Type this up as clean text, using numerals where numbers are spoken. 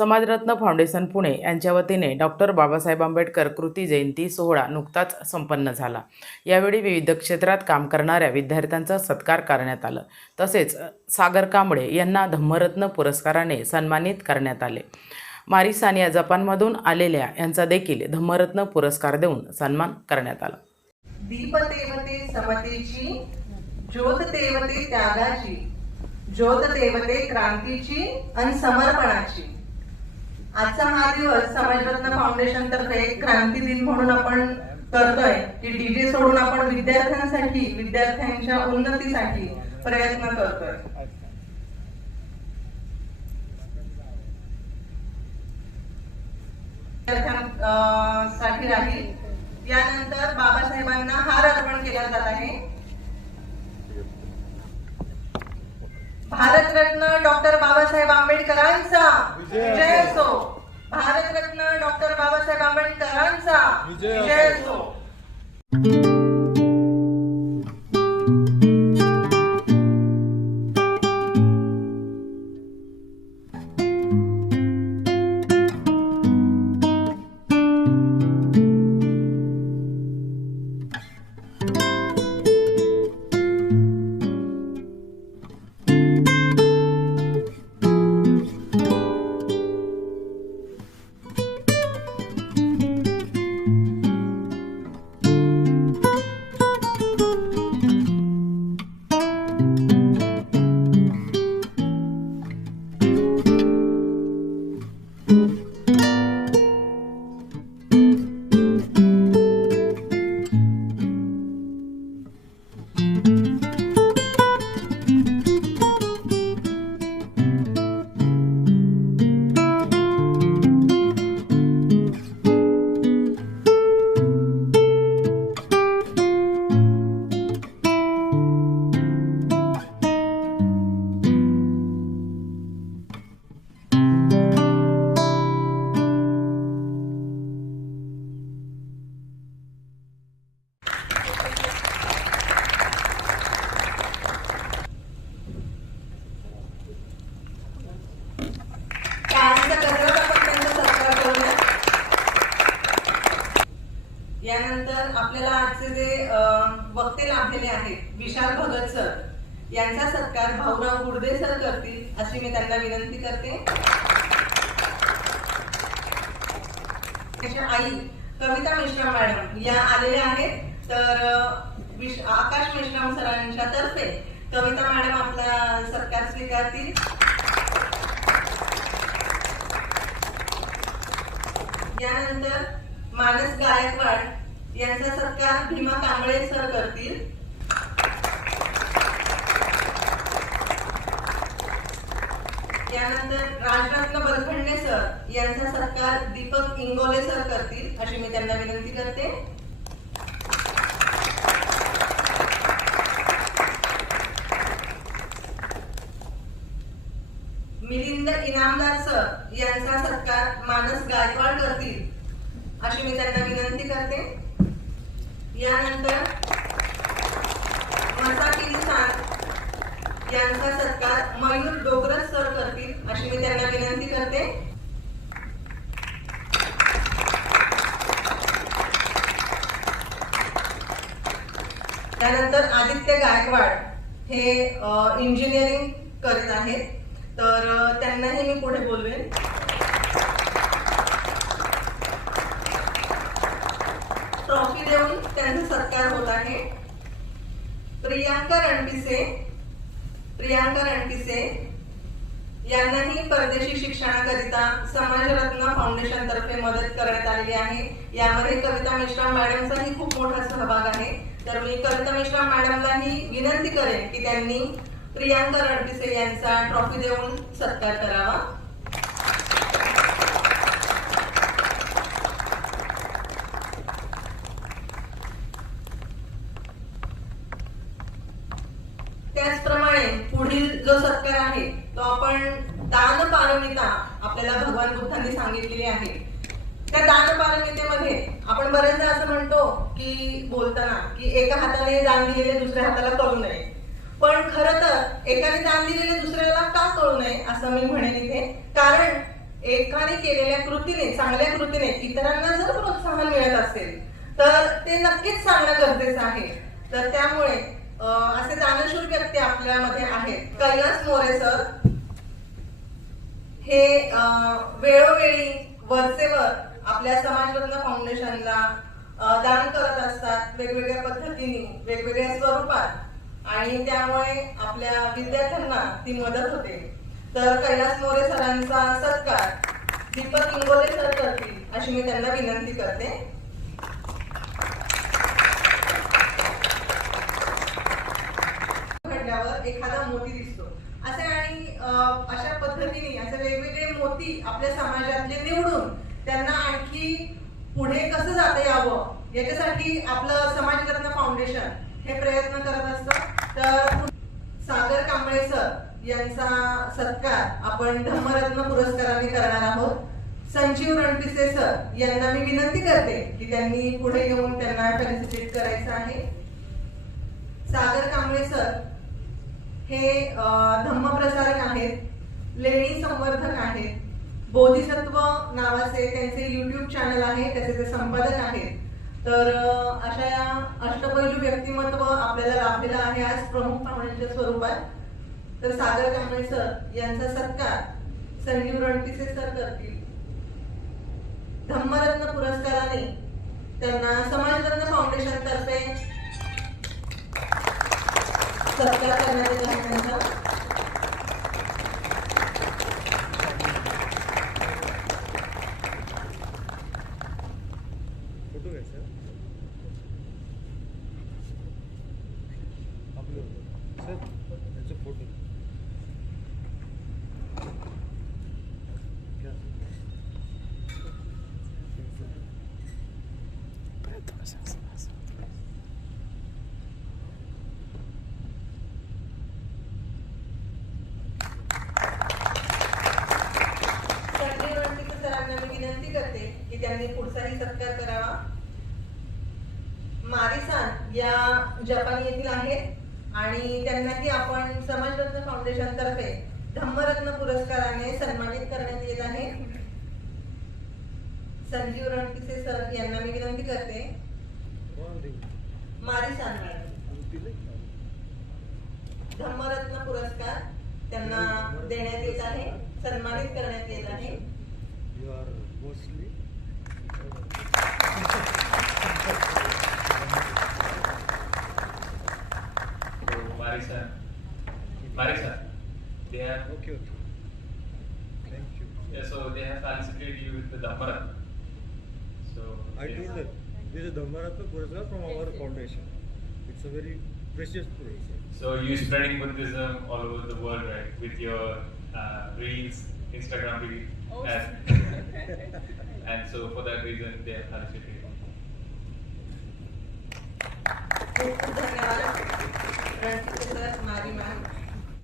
समाजरत्न foundation Pune यांच्या वतीने doctor Babasaheb Ambedkar कृती जयंती सोहळा नुकताच संपन्न झाला। यावेळी विविध क्षेत्रात काम करणाऱ्या विद्यार्थ्यांचा सत्कार करण्यात आला। तसेच सागर कांबळे यांना धम्मरत्न पुरस्काराने सन्मानित करण्यात आले। मारी सानिया जपानमधून आलेल्या यांचा देखील धम्मरत्न पुरस्कार देऊन सन्मान करण्यात आला। दीपदेवते समतेची, ज्योत देवते त्यागाची, ज्योत देवते क्रांतीची आणि समर्पणाची। आजचा हा दिवस समाजरत्न फाउंडेशन तर्फे क्रांती दिन म्हणून आपण करतोय की डीजे सोडून आपण विद्यार्थ्यांसाठी, विद्यार्थ्यांच्या उन्नतीसाठी प्रयत्न करतोय। साठी राहील। यानंतर बाबासाहेबांना हार अर्पण केला जात आहे। भारतरत्न डॉक्टर बाबासाहेब आंबेडकरांचा विजय असो। भारतरत्न डॉक्टर बाबासाहेब आंबेडकरांचा विजय असो। यानंतर आपल्याला आजचे जे वक्ते लाभलेले आहेत विशाल भगत सर यांचा सत्कार भाऊराव गुडदे सर करतील अशी मी त्यांना विनंती करते। त्याच्या आई कविता मिश्रा मॅडम या आलेल्या आहेत। तर आकाश मिश्राम सरांच्या तर्फे कविता मॅडम आपला सत्कार स्वीकारतील। यानंतर मानस गायकवाड यांचा सत्कार भीमा कांबळे सर करतील। यानंतर राजरत्न बलखंडे सर यांचा सत्कार दीपक इंगोले सर करतील अशी मी त्यांना विनंती करते। मिलिंद इनामदार सर यांचा सत्कार मानस गायकवाड करतील अशी मी त्यांना विनंती करते। यानंतर मसाकिल सार यांचा सत्कार मयूर डोगरस सर करतील अशी मी त्यांना विनंती करते। त्यानंतर आदित्य गायकवाड हे इंजिनिअरिंग करीत आहेत, तर त्यांनाही मी पुढे बोलवेन। ट्रॉफी देऊन त्यांचा सत्कार होत आहे। प्रियांका रणपिसे यांनाही परदेशी शिक्षणाकरिता समाजरत्न फाउंडेशन तर्फे मदत करण्यात आलेली आहे। यामध्ये कविता मिश्राम मॅडमचाही खूप मोठा सहभाग आहे। तर मी कविता मिश्राम मॅडमलाही विनंती करेन की त्यांनी प्रियांका रणपिसे यांचा ट्रॉफी देऊन सत्कार करावा। त्याचप्रमाणे पुढील जो सत्कार आहे तो आपण दान पारमिता आपल्याला भगवान बुद्धांनी सांगितलेली आहे। त्या दान पारमितेमध्ये आपण बरेचदा असं म्हणतो की बोलताना की एका हाताने दान दिलेले दुसऱ्या हाताला कळू नये, पण खरं तर एकाने दान दिलेले दुसऱ्याला का कळू नये असं मी म्हणेन इथे। कारण एकाने केलेल्या कृतीने, चांगल्या कृतीने इतरांना जर प्रोत्साहन मिळत असेल तर ते नक्कीच सांगणं गरजेचं आहे. तर त्यामुळे असे दानशूर व्यक्ती आपल्यामध्ये आहेत. कैलास मोरे सर हे वेळोवेळी वरचेवर आपल्या समाजरत्न फाउंडेशनला दान करत असतात, वेगवेगळ्या पद्धतीने, वेगवेगळ्या स्वरूपात, आणि त्यामुळे आपल्या विद्यार्थ्यांना ती मदत होते. तर कैलास मोरे सरांचा सत्कार दीपक इंगोले सर करतील अशी मी त्यांना विनंती करते. घडल्यावर एखादा मोती दिसतो असे, आणि अशा पद्धतीने असे वेगवेगळे मोती आपल्या समाजातले निवडून त्यांना आणखी पुढे कसं जाता यावं याच्यासाठी आपलं समाजरत्न फाउंडेशन हे प्रयत्न करत असतं. तर सागर कांबळे सर यांचा सत्कार आपण धम्मरत्न पुरस्काराने करणार आहोत. संजीव रणपिसे सर यांना मी विनंती करते की त्यांनी पुढे येऊन त्यांना फेलिसिटेट करायचं आहे. सागर कांबळे सर हे धम्मप्रसारक आहेत, लेणी संवर्धक आहेत, बोधिसत्व नावाचे त्यांचे YouTube चॅनल आहे, त्याचे ते संपादक आहेत. तर अशा या अष्टपैलू व्यक्तिमत्व आपल्याला लाभलेलं आहे आज प्रमुख पाहुण्यांच्या स्वरूपात. तर सागर कांबळे सर यांचा सत्कार संजीव रणपिसे सर करतील. धम्मरत्न पुरस्काराने त्यांना समाजरत्न फाउंडेशन तर्फे सत्कार करण्यात येत आहे त्यांचा. फोटो घ्यायचा आपलं सर त्याचा फोटो घ्या. संजीव रणपिसे सरांना मी विनंती करते की त्यांनी पुढचाही सत्कार करावा. मारिसान या जपान येथील आहेत आणि त्यांनाही आपण समाजरत्न फाउंडेशन तर्फे धम्मरत्न पुरस्काराने सन्मानित करण्यात येत आहे. संजीव रणपिसे सर यांना मी विनंती करते. मारिसान धम्मरत्न पुरस्कार त्यांना देण्यात येत आहे, सन्मानित करण्यात येत आहे. You are mostly Marisa, they have okay. Thank you. yeah, so they have felicitated you with the Dhammaratna. So I told them this is Dhammaratna Puraskar from our foundation. It's a very precious Puraskar. So you spreading Buddhism all over the world, right? With your reels, Instagram reels, and so for that reason they have felicitated you. खूप खूप धन्यवाद Ranpise sir, मारी ma'am.